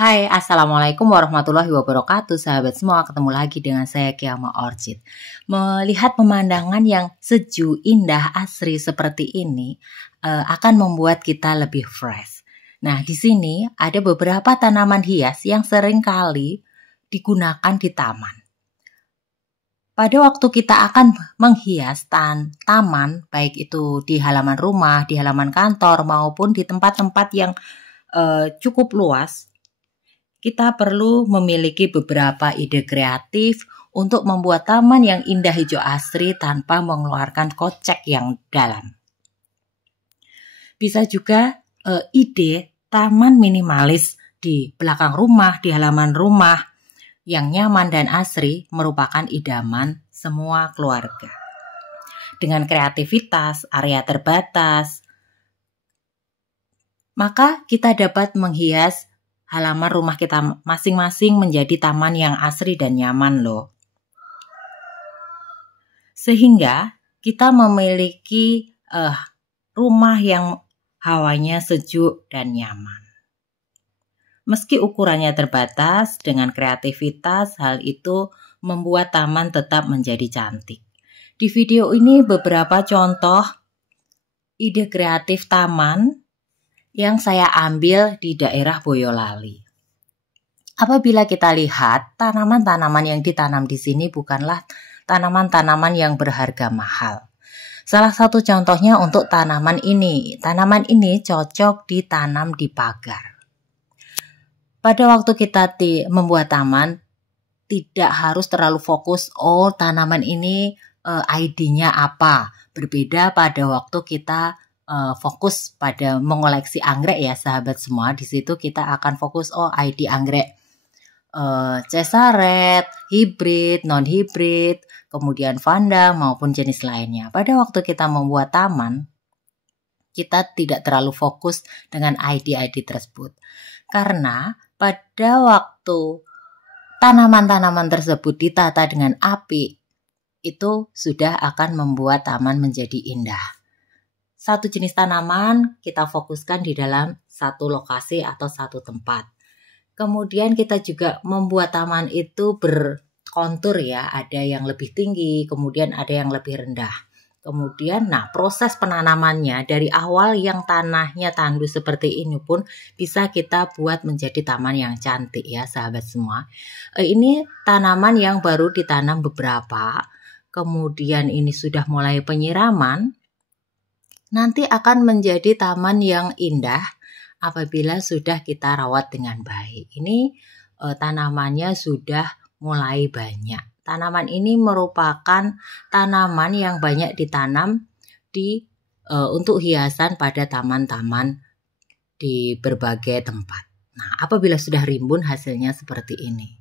Hai, Assalamualaikum warahmatullahi wabarakatuh. Sahabat semua, ketemu lagi dengan saya Kiama Orchid. Melihat pemandangan yang sejuk, indah, asri seperti ini akan membuat kita lebih fresh. Nah, di sini ada beberapa tanaman hias yang sering kali digunakan di taman. Pada waktu kita akan menghias taman, baik itu di halaman rumah, di halaman kantor, maupun di tempat-tempat yang cukup luas, kita perlu memiliki beberapa ide kreatif untuk membuat taman yang indah hijau asri tanpa mengeluarkan kocek yang dalam. Bisa juga ide taman minimalis di belakang rumah, di halaman rumah yang nyaman dan asri merupakan idaman semua keluarga. Dengan kreativitas, area terbatas, maka kita dapat menghias halaman rumah kita masing-masing menjadi taman yang asri dan nyaman loh. Sehingga kita memiliki rumah yang hawanya sejuk dan nyaman. Meski ukurannya terbatas, dengan kreativitas hal itu membuat taman tetap menjadi cantik. Di video ini beberapa contoh ide kreatif taman yang saya ambil di daerah Boyolali. Apabila kita lihat, tanaman-tanaman yang ditanam di sini bukanlah tanaman-tanaman yang berharga mahal. Salah satu contohnya untuk tanaman ini. Tanaman ini cocok ditanam di pagar. Pada waktu kita membuat taman, tidak harus terlalu fokus, tanaman ini ID-nya apa. Berbeda pada waktu kita fokus pada mengoleksi anggrek ya sahabat semua. Di situ kita akan fokus ID anggrek cesaret, hibrid, non-hibrid, kemudian vanda maupun jenis lainnya. Pada waktu kita membuat taman, kita tidak terlalu fokus dengan ID-ID tersebut. Karena pada waktu tanaman-tanaman tersebut ditata dengan apik, itu sudah akan membuat taman menjadi indah. Satu jenis tanaman kita fokuskan di dalam satu lokasi atau satu tempat. Kemudian kita juga membuat taman itu berkontur ya, ada yang lebih tinggi, kemudian ada yang lebih rendah. Kemudian proses penanamannya dari awal yang tanahnya tandus seperti ini pun bisa kita buat menjadi taman yang cantik ya sahabat semua. Ini tanaman yang baru ditanam beberapa, kemudian ini sudah mulai penyiraman. Nanti akan menjadi taman yang indah apabila sudah kita rawat dengan baik. Ini tanamannya sudah mulai banyak. Tanaman ini merupakan tanaman yang banyak ditanam untuk hiasan pada taman-taman di berbagai tempat. Nah, apabila sudah rimbun hasilnya seperti ini.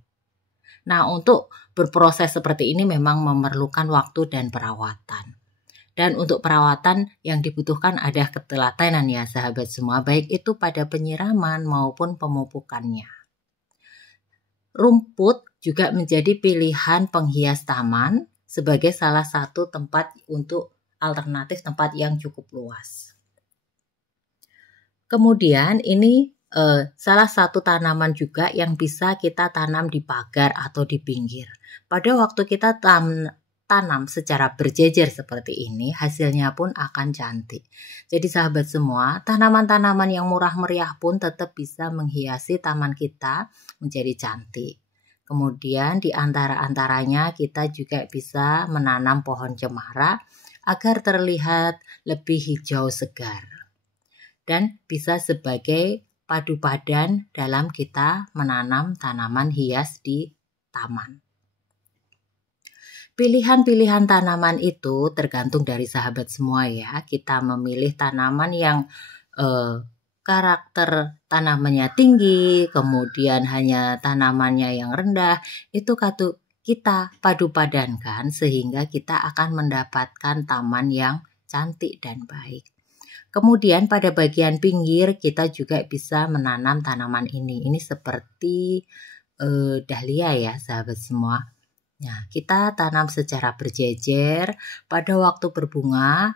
Nah, untuk berproses seperti ini memang memerlukan waktu dan perawatan. Dan untuk perawatan yang dibutuhkan ada ketelatenan ya sahabat semua, baik itu pada penyiraman maupun pemupukannya. Rumput juga menjadi pilihan penghias taman sebagai salah satu tempat untuk alternatif tempat yang cukup luas. Kemudian ini salah satu tanaman juga yang bisa kita tanam di pagar atau di pinggir. Pada waktu kita tanam secara berjejer seperti ini, hasilnya pun akan cantik. Jadi sahabat semua, tanaman-tanaman yang murah meriah pun tetap bisa menghiasi taman kita menjadi cantik. Kemudian di antara-antaranya kita juga bisa menanam pohon cemara agar terlihat lebih hijau segar. Dan bisa sebagai padu padan dalam kita menanam tanaman hias di taman. Pilihan-pilihan tanaman itu tergantung dari sahabat semua ya. Kita memilih tanaman yang karakter tanamannya tinggi, kemudian hanya tanamannya yang rendah, itu kita padu padankan sehingga kita akan mendapatkan taman yang cantik dan baik. Kemudian pada bagian pinggir kita juga bisa menanam tanaman ini. Ini seperti dahlia ya sahabat semua. Nah, kita tanam secara berjejer. Pada waktu berbunga,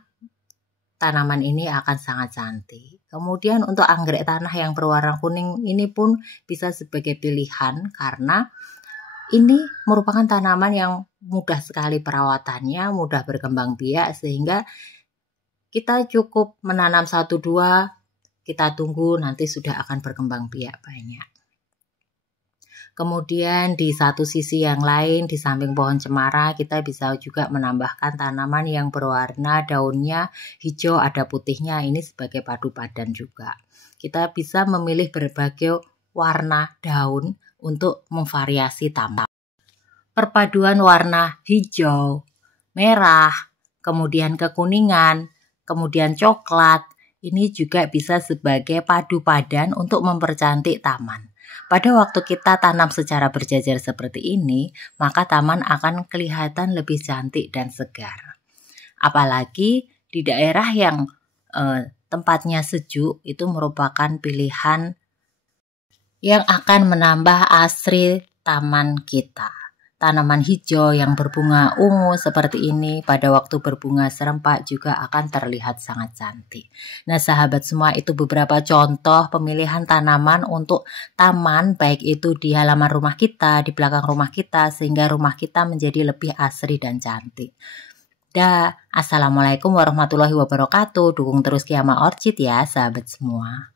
tanaman ini akan sangat cantik. Kemudian untuk anggrek tanah yang berwarna kuning ini pun bisa sebagai pilihan karena ini merupakan tanaman yang mudah sekali perawatannya, mudah berkembang biak sehingga kita cukup menanam 1-2, kita tunggu nanti sudah akan berkembang biak banyak. Kemudian di satu sisi yang lain, di samping pohon cemara, kita bisa juga menambahkan tanaman yang berwarna daunnya hijau ada putihnya. Ini sebagai padu padan juga. Kita bisa memilih berbagai warna daun untuk memvariasi taman. Perpaduan warna hijau, merah, kemudian kekuningan, kemudian coklat, ini juga bisa sebagai padu padan untuk mempercantik taman. Pada waktu kita tanam secara berjajar seperti ini, maka taman akan kelihatan lebih cantik dan segar. Apalagi di daerah yang tempatnya sejuk, itu merupakan pilihan yang akan menambah asri taman kita. Tanaman hijau yang berbunga ungu seperti ini pada waktu berbunga serempak juga akan terlihat sangat cantik. Nah sahabat semua, itu beberapa contoh pemilihan tanaman untuk taman, baik itu di halaman rumah kita, di belakang rumah kita, sehingga rumah kita menjadi lebih asri dan cantik. Assalamualaikum warahmatullahi wabarakatuh. Dukung terus Kiama Orchid ya sahabat semua.